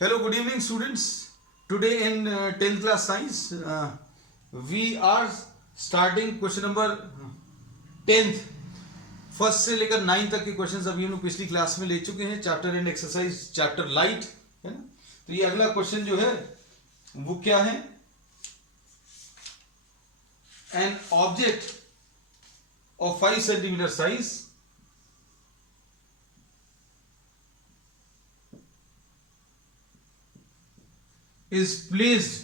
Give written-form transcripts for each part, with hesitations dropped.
Hello, good evening, students. Today in 10th class science, we are starting question number 10th. First से लेकर 9 तक के questions अभी हम लोग पिछली क्लास में ले चुके हैं. Chapter and exercise chapter light है ना. तो ये अगला क्वेश्चन जो है वो क्या है? An object of 5 centimetre size is placed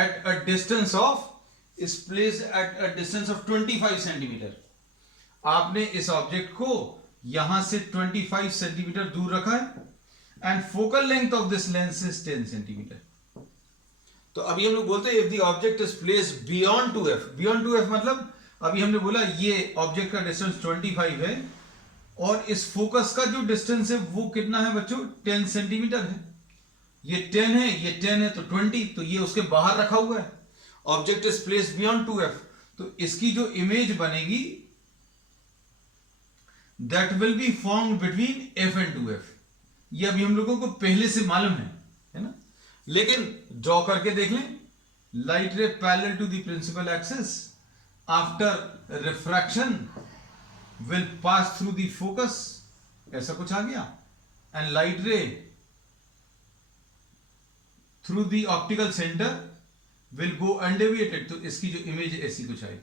at a distance of 25 centimetre. आपने इस ऑब्जेक्ट को यहां से 25 सेंटीमीटर दूर रखा है and focal length of this lens is 10 centimetre. तो अभी हम लोग बोलते हैं if the object is placed beyond 2f. Beyond 2f मतलब अभी हमने बोला ये ऑब्जेक्ट का डिस्टेंस 25 है और इस फोकस का जो डिस्टेंस है वो कितना है बच्चों? 10 सेंटीमीटर है. ये 10 है, ये 10 है तो 20, तो ये उसके बाहर रखा हुआ है. Object is placed beyond 2f. तो इसकी जो इमेज बनेगी that will be formed between f and 2f. ये अभी हम लोगों को पहले से मालूम है ना. लेकिन ड्रॉ करके देख लें. Light ray parallel to the principal axis after refraction will pass through the focus. ऐसा कुछ आ गया. And light ray through the optical centre will go undeviated. तो इसकी जो इमेज है ऐसी कुछ आएगी.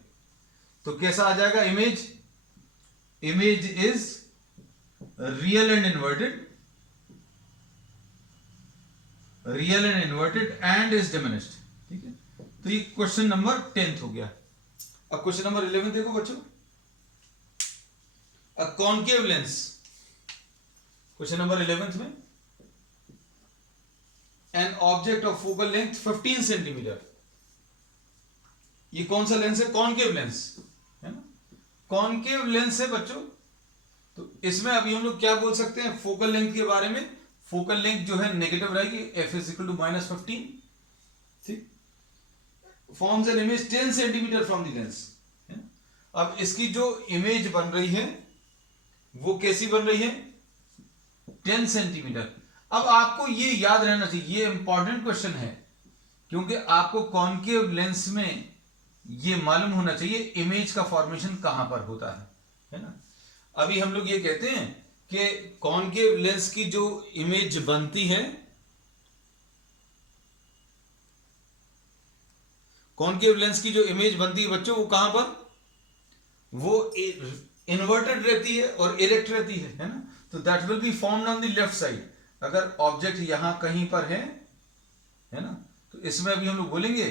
तो कैसा आ जाएगा image? Image is real and inverted. Real and inverted and is diminished. ठीक है. तो ये क्वेश्चन नंबर 10 हो गया. अब क्वेश्चन नंबर 11 देखो बच्चों. A concave lens. Question number 11 में an object of focal length 15 centimetre. ये कौन सा लेंस है? कॉनकेव लेंस है ना. कॉनकेव लेंस है बच्चों. तो इसमें अभी हम लोग क्या बोल सकते हैं फोकल लेंथ के बारे में? फोकल लेंथ जो है नेगेटिव रहेगी. f is equal to -15. ठीक. Forms an image 10 centimetre from the lens. अब इसकी जो इमेज बन रही है वो कैसी बन रही है? 10 सेंटीमीटर. अब आपको ये याद रहना चाहिए, ये इंपॉर्टेंट क्वेश्चन है क्योंकि आपको कॉनकेव लेंस में ये मालूम होना चाहिए इमेज का फॉर्मेशन कहां पर होता है ना. अभी हम लोग ये कहते हैं कि कॉनकेव लेंस की जो इमेज बनती है, कॉनकेव लेंस की जो इमेज बनती है बच्चों वो कहां पर? वो इन्वर्टेड रहती है और इरेक्ट रहती है ना. तो that will be formed on the left side. अगर ऑब्जेक्ट यहां कहीं पर है ना, तो इसमें अभी हम लोग बोलेंगे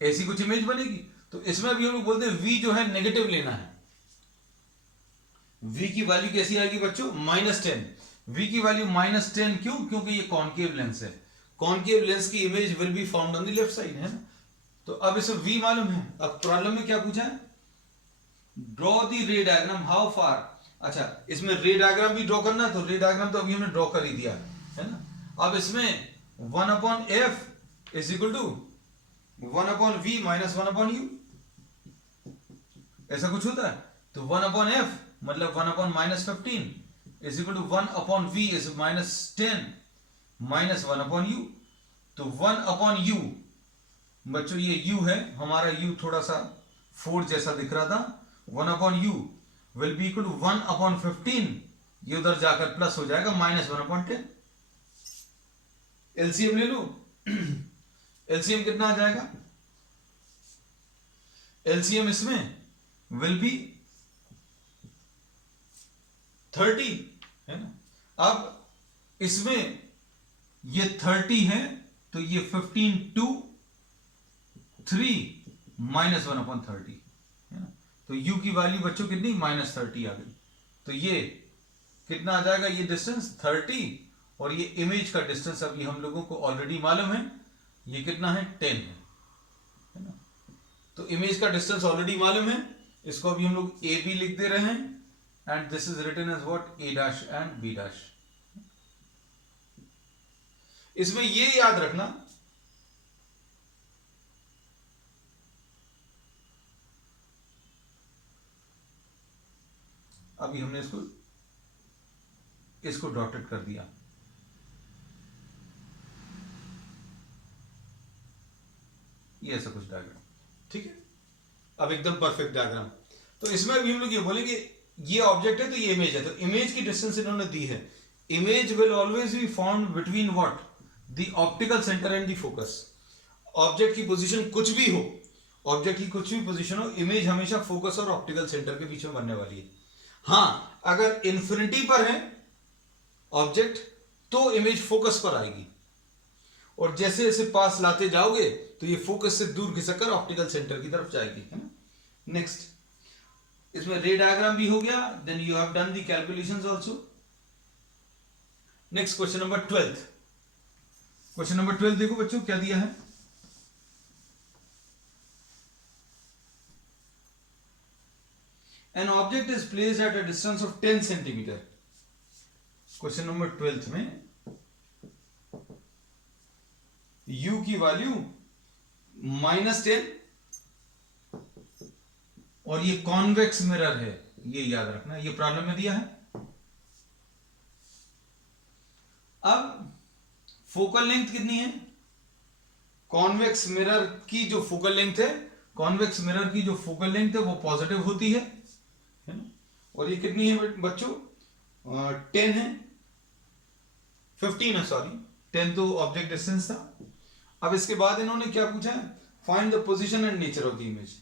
ऐसी कुछ इमेज बनेगी. तो इसमें अभी हम लोग बोलते हैं v जो है नेगेटिव लेना है. v की वैल्यू कैसी आएगी बच्चों? -10. v की वैल्यू -10 क्यों? क्योंकि ये कॉनकेव लेंस है. कॉनकेव लेंस की image will be formed on the left side है ना. तो अब इसमें v मालूम है. अब प्रॉब्लम में क्या पूछा है? ड्रॉ दी रे डायग्राम हाउ फार. अच्छा, इसमें रे डायग्राम भी ड्रॉ करना है. तो रे डायग्राम तो अभी हमने ड्रॉ कर ही दिया है ना. अब इसमें 1/f is equal to 1/v minus 1/u. ऐसा कुछ होता है. तो 1/f मतलब 1/-15 is equal to 1/v is -10 minus 1/u. तो 1/u बच्चों ये u है हमारा. u थोड़ा सा 4 जैसा दिख रहा था. 1/u will be equal to 1/15. ये उधर जाकर प्लस हो जाएगा -1/10. एलसीएम ले लो. एलसीएम कितना आ जाएगा? एलसीएम इसमें विल बी 30 है ना. अब इसमें ये 30 है तो ये 15 टू 3 -1/30 है ना. तो u की वैल्यू बच्चों कितनी? -30 आ गई. तो ये कितना आ जाएगा? ये डिस्टेंस 30 और ये इमेज का डिस्टेंस अभी हम लोगों को ऑलरेडी मालूम है. ये कितना है? 10 है ना. तो इमेज का डिस्टेंस ऑलरेडी मालूम है. इसको अभी हम लोग ए बी लिख दे रहे हैं and this is written as what? a dash and b dash. इसमें ये याद रखना अभी हमने इसको इसको डॉटेड कर दिया। ये ऐसा कुछ डायग्राम, ठीक है। अब एकदम परफेक्ट डायग्राम। तो इसमें भी हम लोग ये बोलेंगे ये ऑब्जेक्ट है तो ये इमेज है, तो इमेज की डिस्टेंस इन्होंने दी है। Image will always be found between what, the optical centre and the focus. Object की पोजीशन कुछ भी हो, ऑब्जेक्ट की कुछ भी पोजीशन हो, इमेज हमेशा फोकस और ऑप्टिकल सेंटर के बीच में बनने वाली है। हाँ, अगर इन्फिनिटी पर है ऑब्जेक्ट तो इमेज फोकस पर आएगी, और जैसे जैसे पास लाते जाओगे तो ये फोकस से दूर खिसककर ऑप्टिकल सेंटर की तरफ जाएगी, है ना। नेक्स्ट, इसमें रे डायग्राम भी हो गया, then you have done the calculations also. Next question number 12। Question number 12 देखो बच्चों क्या दिया है। An object is placed at a distance of 10 centimeter. Question number 12 में u की वैल्यू -10 और ये कॉन्वेक्स मिरर है, ये याद रखना, ये प्रॉब्लम में दिया है। अब फोकल लेंथ कितनी है, कॉन्वेक्स मिरर की जो फोकल लेंथ है, कॉन्वेक्स मिरर की जो फोकल लेंथ है वो पॉजिटिव होती है ना। और ये कितनी है बच्चों, 10 है, 15 है, सॉरी 10 तो ऑब्जेक्ट डिस्टेंस था। अब इसके बाद इन्होंने क्या पूछा है, find the position and nature of the image.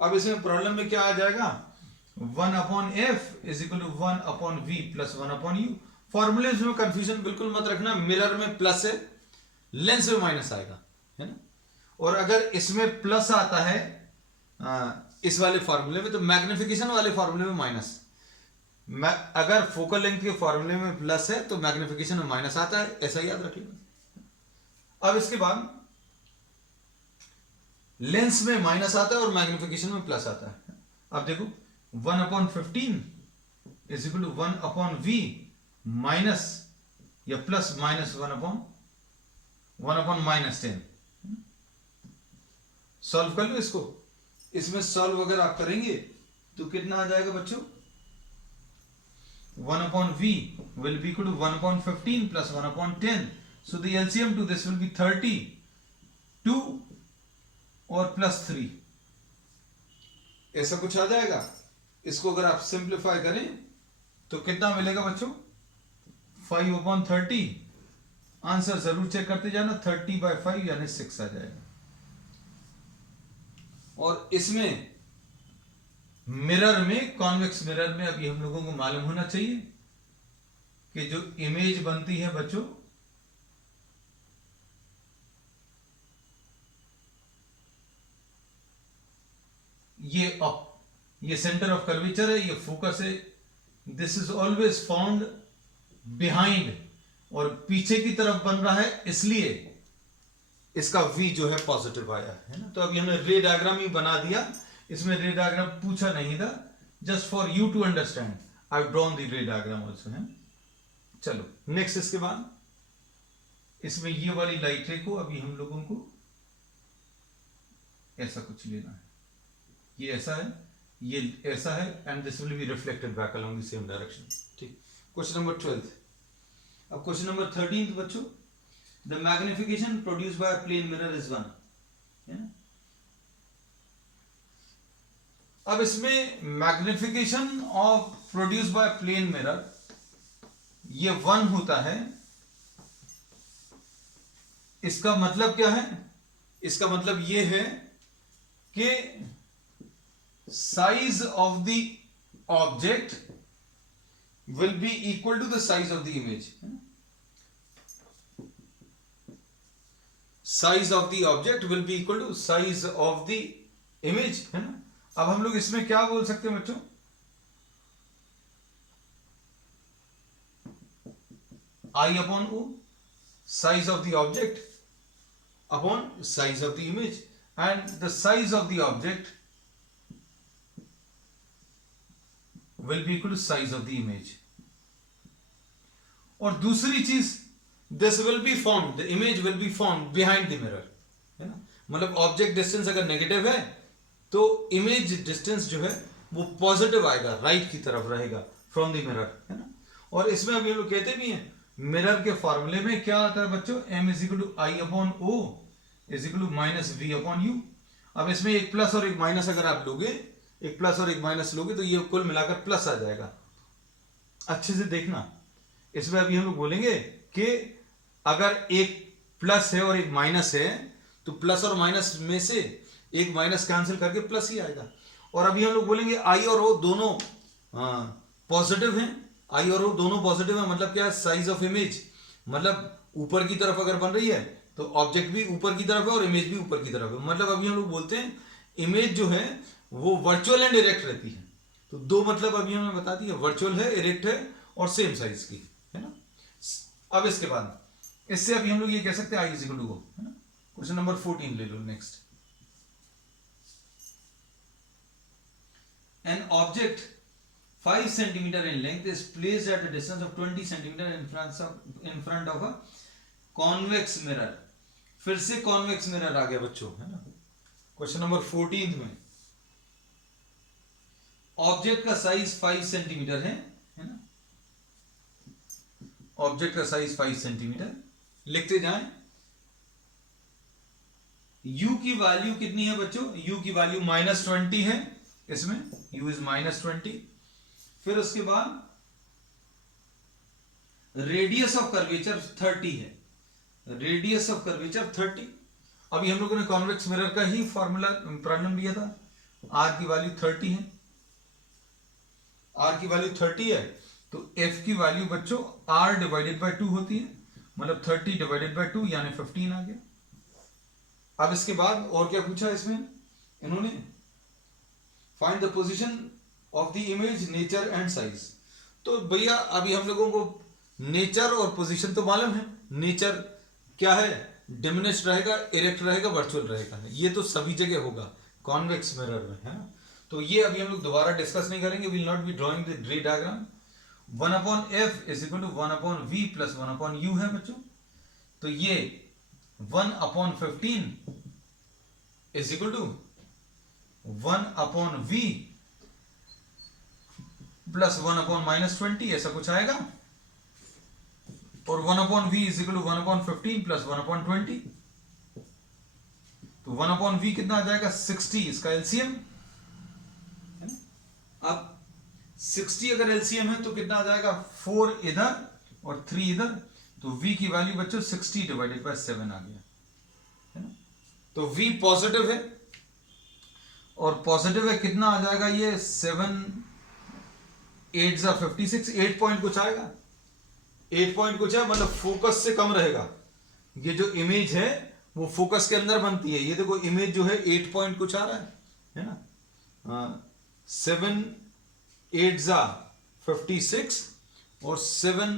अब इसमें प्रॉब्लम में क्या आ जाएगा, 1/f is equal to 1/v plus 1/u। फॉर्मूले में कंफ्यूजन बिल्कुल मत रखना, मिरर में प्लस है, लेंस में माइनस आएगा, है ना। और अगर इसमें प्लस आता है इस वाले फॉर्मूले में, तो मैग्निफिकेशन वाले फॉर्मूले में माइनस। अगर फोकल लेंथ के फॉर्मूले में प्लस है तो मैग्निफिकेशन में माइनस आता है, ऐसा याद रखिएगा। अब इसके बाद लेंस में माइनस आता है और मैग्निफिकेशन में प्लस आता है। अब देखो 1/15 is equal to 1/v minus या प्लस माइनस 1/-10। सॉल्व कर लो इसको। इसमें सॉल्व अगर आप करेंगे तो कितना आ जाएगा बच्चों, 1/v will be equal to 1/15 plus 1/10. So the LCM to this will be 32 और +3, ऐसा कुछ आ जाएगा। इसको अगर आप सिंप्लीफाई करें तो कितना मिलेगा बच्चों, 5/30। आंसर जरूर चेक करते जाना, 30/5 यानी 6 आ जाएगा। और इसमें मिरर में, कॉन्वेक्स मिरर में अभी हम लोगों को मालूम होना चाहिए कि जो इमेज बनती है बच्चों, ये सेंटर ऑफ कर्वेचर है, ये फोकस है, this is always found behind, और पीछे की तरफ बन रहा है, इसलिए इसका v जो है पॉजिटिव आया है ना। तो अभी हमने रे डायग्राम ही बना दिया, इसमें रे डायग्राम पूछा नहीं था, just for you to understand I have drawn the ray diagram also, है। चलो नेक्स्ट, इसके बाद इसमें ये वाली लाइट रे को अभी हम लोगों को ऐसा कुछ लेना है, ये ऐसा है, ये ऐसा है, and this will be reflected back along the same direction, ठीक। Question number 12। अब क्वेश्चन नंबर 13 बच्चों, the magnification produced by a plane mirror is 1, है ना। अब इसमें magnification of produced by plane mirror ये 1 होता है। इसका मतलब क्या है, इसका मतलब ये है कि size of the object will be equal to the size of the image. Size of the object will be equal to size of the image, है ना। अब हम लोग इसमें क्या बोल सकते हैं बच्चों, I/O, size of the object upon size of the image, and the size of the object will be equal to size of the image. और दूसरी चीज, this will be found, the image will be found behind the mirror, है ना। मतलब object distance अगर negative है तो image distance जो है वो पॉजिटिव आएगा, राइट की तरफ रहेगा फ्रॉम द मिरर, है ना। और इसमें अभी हम लोग कहते भी हैं मिरर के फॉर्मूले में क्या आता है बच्चों, m is equal to I upon O is equal to minus V upon U. अब इसमें एक प्लस और एक माइनस अगर आप लोगे, एक प्लस और एक माइनस लोगे तो ये कुल मिलाकर प्लस आ जाएगा। अच्छे से देखना, इसमें अभी हम लोग बोलेंगे कि अगर एक प्लस है और एक माइनस है तो प्लस और माइनस में से एक माइनस कैंसिल करके प्लस ही आएगा। और अभी हम लोग बोलेंगे आई और ओ दोनों पॉजिटिव हैं, आई और ओ दोनों पॉजिटिव है, मतलब क्या, साइज ऑफ इमेज, मतलब ऊपर की तरफ अगर बन रही है तो ऑब्जेक्ट भी ऊपर की तरफ है और इमेज भी ऊपर की तरफ है। मतलब अभी हम लोग बोलते हैं इमेज जो है वो वर्चुअल एंड इरेक्ट रहती है। तो दो मतलब अभी हमने बता दिया, वर्चुअल है, इरेक्ट है और सेम साइज की है ना। अब इसके बाद इससे अभी हम लोग ये कह सकते हैं I is equal two O, है ना। क्वेश्चन नंबर 14 ले लो next. An object 5 centimeter in length is placed at a distance of 20 centimeter in front of a convex mirror। फिर से convex mirror आ गया बच्चों, है ना। क्वेश्चन नंबर 14 में ऑब्जेक्ट का साइज 5 सेंटीमीटर है ना। ऑब्जेक्ट का साइज 5 सेंटीमीटर, लिखते जाएं। u की वैल्यू कितनी है बच्चों, u की वैल्यू -20 है इसमें, u इज -20। फिर उसके बाद रेडियस ऑफ कर्वेचर 30 है, रेडियस ऑफ कर्वेचर 30। अभी हम लोगों ने कॉन्वेक्स मिरर का ही फॉर्मूला प्रॉब्लम लिया था, r की वैल्यू 30 है, r की वैल्यू 30 है तो f की वैल्यू बच्चों r डिवाइडेड बाय 2 होती है, मतलब 30 डिवाइडेड बाय 2 यानी 15 आ गया। अब इसके बाद और क्या पूछा इसमें इन्होंने, find the position of the image, nature and size. तो भैया अभी हम लोगों को नेचर और पोजीशन तो मालूम है। नेचर क्या है, डिमिनिश्ड रहेगा, इरेक्ट रहेगा, वर्चुअल रहेगा, ये तो सभी जगह होगा कॉन्वेक्स मिरर में, है ना। तो ये अभी हम लोग दोबारा डिस्कस नहीं करेंगे, will not be drawing the ray diagram. 1/f is equal to 1/v plus 1/u है बच्चों। तो ये 1/15 is equal to 1/v plus 1/-20 ऐसा कुछ आएगा, और 1/v is equal to 1/15 plus 1/20। तो 1/v कितना आ जाएगा 60, इसका एलसीएम। अब 60 अगर एलसीएम है तो कितना आ जाएगा 4 इधर और 3 इधर, तो v की वैल्यू बच्चों 60 डिवाइडेड बाय 7 आ गया, है ना। तो v पॉजिटिव है, और पॉजिटिव है कितना आ जाएगा ये 7 8 जा 56, 8 पॉइंट कुछ आएगा, 8 पॉइंट कुछ है, मतलब फोकस से कम रहेगा। ये जो इमेज है वो फोकस के अंदर बनती है, ये देखो इमेज जो है 8 पॉइंट कुछ आ रहा है ना। 7 8 जा 56 और 7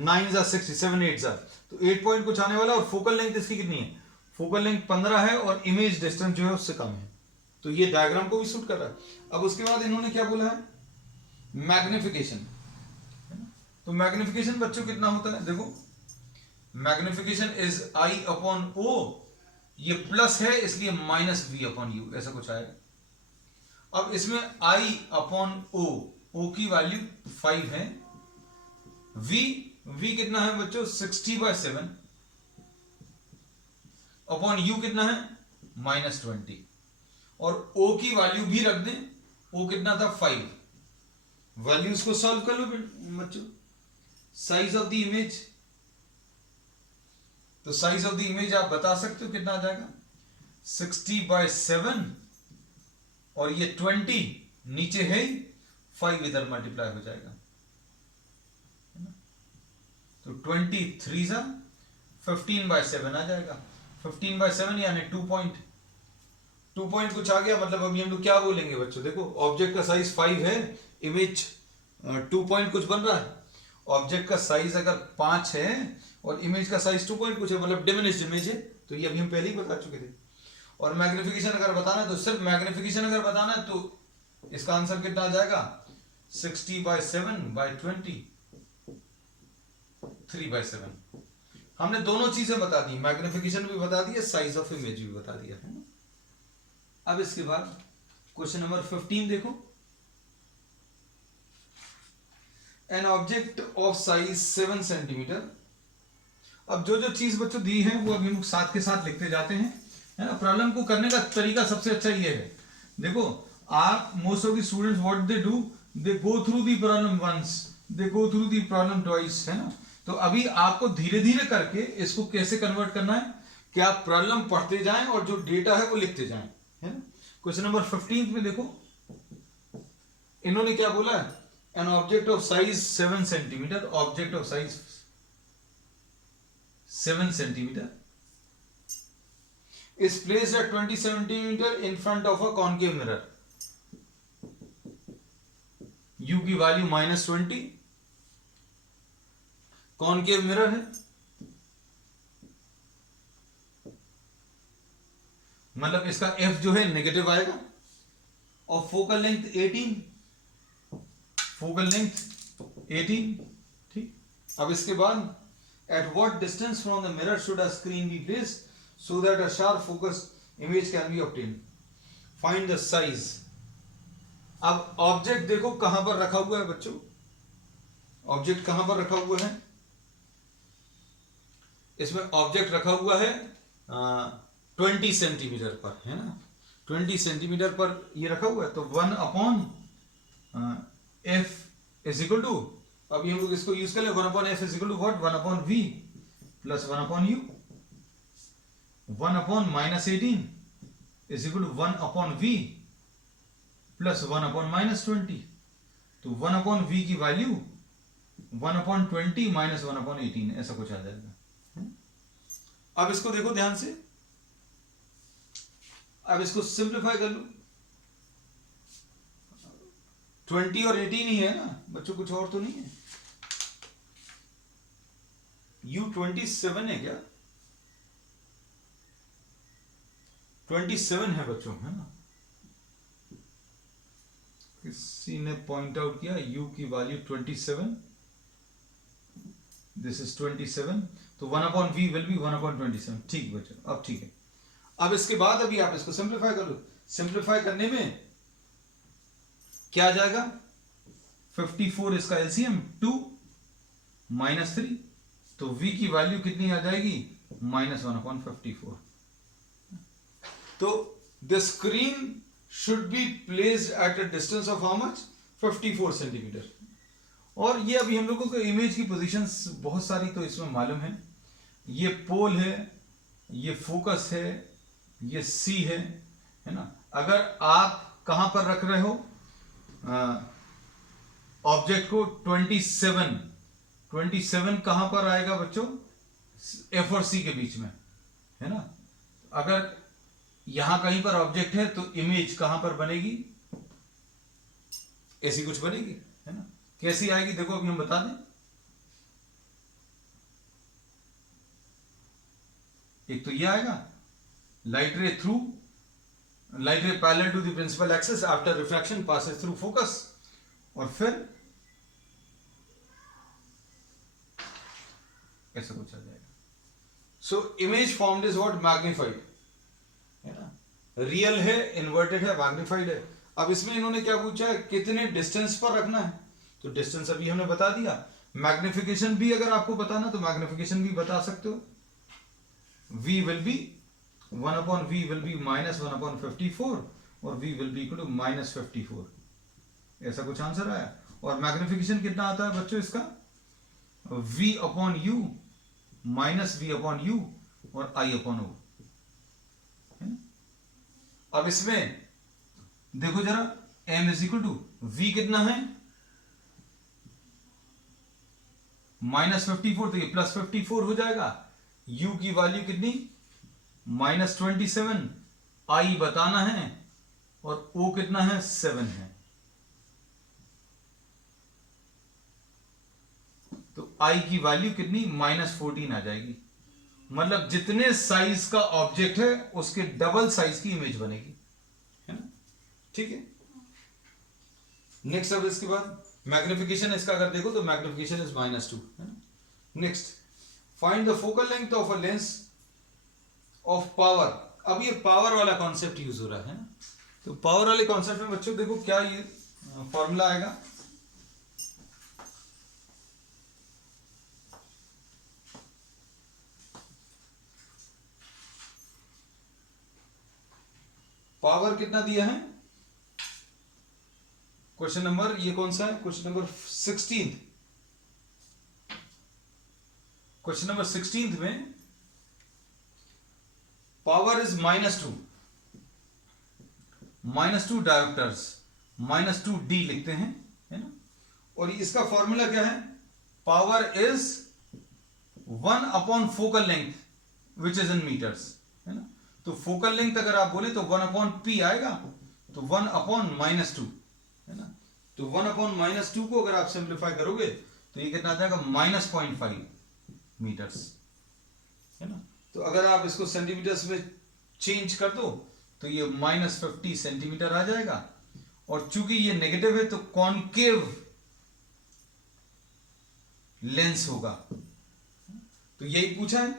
9 जा 60, 7 8 जा, तो 8 पॉइंट कुछ आने वाला। और फोकल लेंथ इसकी कितनी है, फोकल लेंथ 15 है और इमेज डिस्टेंस जो है उससे कम है, तो ये डायग्राम को भी सूट कर रहा है। अब उसके बाद इन्होंने क्या बोला है, मैग्निफिकेशन। तो मैग्निफिकेशन बच्चों कितना होता है, देखो magnification is I upon O, ये प्लस है इसलिए -v अपॉन यू ऐसा कुछ आएगा। अब इसमें i अपॉन o की वैल्यू 5 है, v कितना है बच्चों 60/7 अपॉन u कितना है -20, और o की वैल्यू भी रख दें, o कितना था 5। वैल्यूज को सॉल्व कर लो बच्चों। साइज ऑफ द इमेज, तो साइज ऑफ द इमेज आप बता सकते हो कितना आ जाएगा 60/7, और ये 20 नीचे है ही, 5 इधर मल्टीप्लाई हो जाएगा, तो 23 जा 15/7 आ जाएगा। 15/7 यानी 2 पॉइंट कुछ आ गया। मतलब अभी हम लोग क्या बोलेंगे बच्चों, देखो ऑब्जेक्ट का साइज 5 है, इमेज 2 पॉइंट कुछ बन रहा है। ऑब्जेक्ट का साइज अगर 5 है और इमेज का साइज 2 पॉइंट कुछ है, मतलब डिमिनिश्ड इमेज है, तो ये अभी हम पहले ही बता चुके थे। और मैग्निफिकेशन अगर बताना है तो सिर्फ मैग्निफिकेशन अगर बताना है तो इसका आंसर कितना आ जाएगा 60/7/20, 3/7। हमने दोनों चीजें बता दी, मैग्निफिकेशन भी बता दिया, साइज ऑफ इमेज भी बता दिया, है ना। अब इसके बाद क्वेश्चन नंबर 15 देखो। An object of size 7 centimetre. अब जो जो चीज बच्चों दी है वो अभी हम साथ के साथ लिखते जाते हैं, है ना। प्रॉब्लम को करने का तरीका सबसे अच्छा ये है, देखो आप most of the students what they do, they go through the problem once, they go through the problem twice, है ना। तो अभी आपको धीरे धीरे करके इसको कैसे कन्वर्ट करना है कि आप प्रॉब्लम पढ़ते जाएं और जो डेटा है वो लिखते जाएं, है ना। क्वेश्चन नंबर 15 में देखो इन्होंने क्या बोला, an object of size 7 centimetre, object of size 7 centimetre is placed at 20 centimeter in front of a concave mirror. U की वैल्यू -20, कॉनकेव मिरर है, मतलब इसका F जो है नेगेटिव आएगा, और फोकल लेंथ 18, फोकल लेंथ 18, ठीक। अब इसके बाद at what distance from the mirror should a screen be placed so that a sharp focus image can be obtained? Find the size. अब ऑब्जेक्ट देखो कहां पर रखा हुआ है बच्चों, ऑब्जेक्ट कहां पर रखा हुआ है, इसमें ऑब्जेक्ट रखा हुआ है 20 सेंटीमीटर पर, है ना। 20 सेंटीमीटर पर ये रखा हुआ है, तो 1/f इज इक्वल टू, अभी हम लोग इसको यूज कर ले, 1/f is equal to what, 1/v plus 1/u, 1/-18 is equal to 1/v plus 1/-20, तो 1/v की वैल्यू 1/20 माइनस 1/18 ऐसा कुछ आ जाएगा। अब इसको देखो ध्यान से, अब इसको सिंप्लीफाई कर लो, 20 और 18 ही है ना बच्चों, कुछ और तो नहीं है। U 27 है क्या, 27 है बच्चों, है ना। किसी ने पॉइंट आउट किया U की वैल्यू 27, दिस इज 27, तो 1/v विल बी 1/27, ठीक बच्चों, अब ठीक है। अब इसके बाद अभी आप इसको सिंप्लीफाई कर लो, सिंप्लीफाई करने में क्या आ जाएगा, 54 इसका एलसीएम 2 -3, तो v की वैल्यू कितनी आ जाएगी, -1/54। तो the screen should be placed at a distance of how much, 54 centimetre. और ये अभी हम लोगों को इमेज की पोजीशंस बहुत सारी तो इसमें मालूम है, ये पोल है, ये फोकस है, ये C है ना। अगर आप कहां पर रख रहे हो ऑब्जेक्ट को, 27 कहां पर आएगा बच्चों, F और C के बीच में, है ना। अगर यहां कहीं पर ऑब्जेक्ट है तो इमेज कहां पर बनेगी, ऐसी कुछ बनेगी, है ना। कैसी आएगी देखो अभी हम बता दें, एक तो ये आएगा, light ray parallel to the principal axis after refraction passes through focus, और फिर ऐसा कुछ आ जाएगा। So image formed is what, magnified, है ना। रियल है, इन्वर्टेड है, मैग्निफाइड है। अब इसमें इन्होंने क्या पूछा है, कितने डिस्टेंस पर रखना है, तो डिस्टेंस अभी हमने बता दिया। मैग्निफिकेशन भी अगर आपको बताना तो मैग्निफिकेशन भी बता सकते हो, v will be 1/v will be -1/54 और v will be equal to -54, ऐसा कुछ आंसर आया। और मैग्निफिकेशन कितना आता है बच्चों इसका, v/u -v/u और i/o। अब इसमें देखो जरा, m is equal to v कितना है, -54, तो ये +54 हो जाएगा। u की वैल्यू कितनी, -27, i बताना है, और o कितना है, 7 है, तो i की वैल्यू कितनी, -14 आ जाएगी। मतलब जितने साइज का ऑब्जेक्ट है उसके डबल साइज की इमेज बनेगी, है ना, ठीक है। नेक्स्ट अब इसके बाद मैग्निफिकेशन इसका अगर देखो तो मैग्निफिकेशन इज -2, है ना। Next, find the focal length of a lens of power. अब ये पावर वाला कॉन्सेप्ट यूज हो रहा है ना, तो पावर वाले कॉन्सेप्ट में बच्चों देखो क्या ये फॉर्मूला आएगा, पावर कितना दिया है, क्वेश्चन नंबर ये कौन सा है, क्वेश्चन नंबर 16। क्वेश्चन नंबर 16 में पावर इज -2, -2 डायोप्टर्स, -2d लिखते हैं, है ना। और इसका फॉर्मूला क्या है, power is 1 focal length which is in metres, है ना। तो फोकल लेंथ अगर आप बोले तो 1/p आएगा, तो 1/-2, है ना। तो 1/-2 को अगर आप सिंप्लीफाई करोगे तो ये कितना आ जाएगा, -0.5 मीटर्स, है ना। तो अगर आप इसको सेंटीमीटर्स में चेंज कर दो तो ये -50 सेंटीमीटर आ जाएगा। और चूंकि ये नेगेटिव है तो कॉनकेव लेंस होगा। तो यही पूछा है,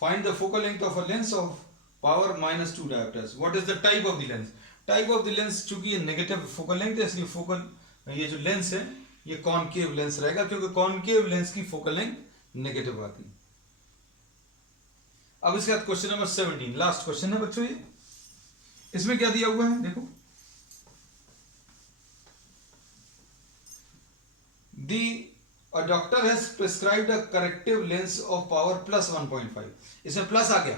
find the focal length of a lens of power -2 dioptres, what is the type of the lens. Type of the lens, चूंकि ये नेगेटिव फोकल लेंथ है इसलिए फोकल, ये जो लेंस है ये कॉनकेव लेंस रहेगा, क्योंकि कॉनकेव लेंस की फोकल लेंथ नेगेटिव आती है। अब इसके बाद क्वेश्चन नंबर 17, लास्ट क्वेश्चन है बच्चों ये। इसमें क्या दिया हुआ है देखो, a doctor has prescribed a corrective lens of power +1.5। इसमें प्लस आ गया,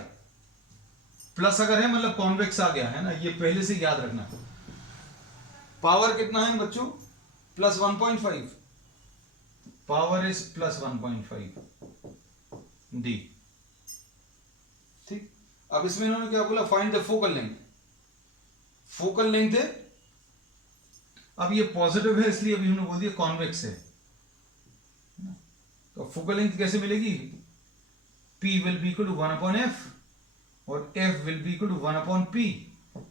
प्लस अगर है मतलब कॉन्वेक्स आ गया, है ना, ये पहले से याद रखना। पावर कितना है बच्चों, +1.5, पावर इज +1.5 डी, ठीक। अब इसमें इन्होंने क्या बोला, find the focal length. Focal length है, अब ये पॉजिटिव है इसलिए अभी हमने बोल दिया कॉन्वेक्स है, तो फोकल लेंथ कैसे मिलेगी, P will be equal to 1/f और F will be equal to 1/p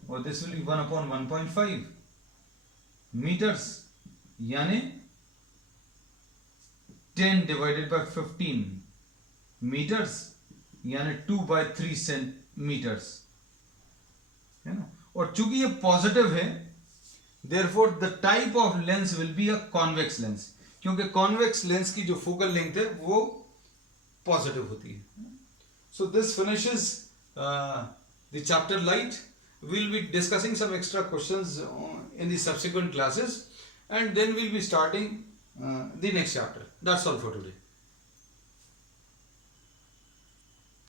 और दिस विल बी 1/1.5 मीटर्स, यानी 10 डिवाइडेड बाय 15 मीटर्स, यानी 2/3 सेंटीमीटर्स, है ना। और चूंकि ये पॉजिटिव है, therefore the type of lens will be a convex lens, क्योंकि कॉन्वेक्स लेंस की जो फोकल लेंथ है वो पॉजिटिव होती है। So this finishes the chapter light. we'll be discussing some extra questions in the subsequent classes and then we'll be starting the next chapter. That's all for today.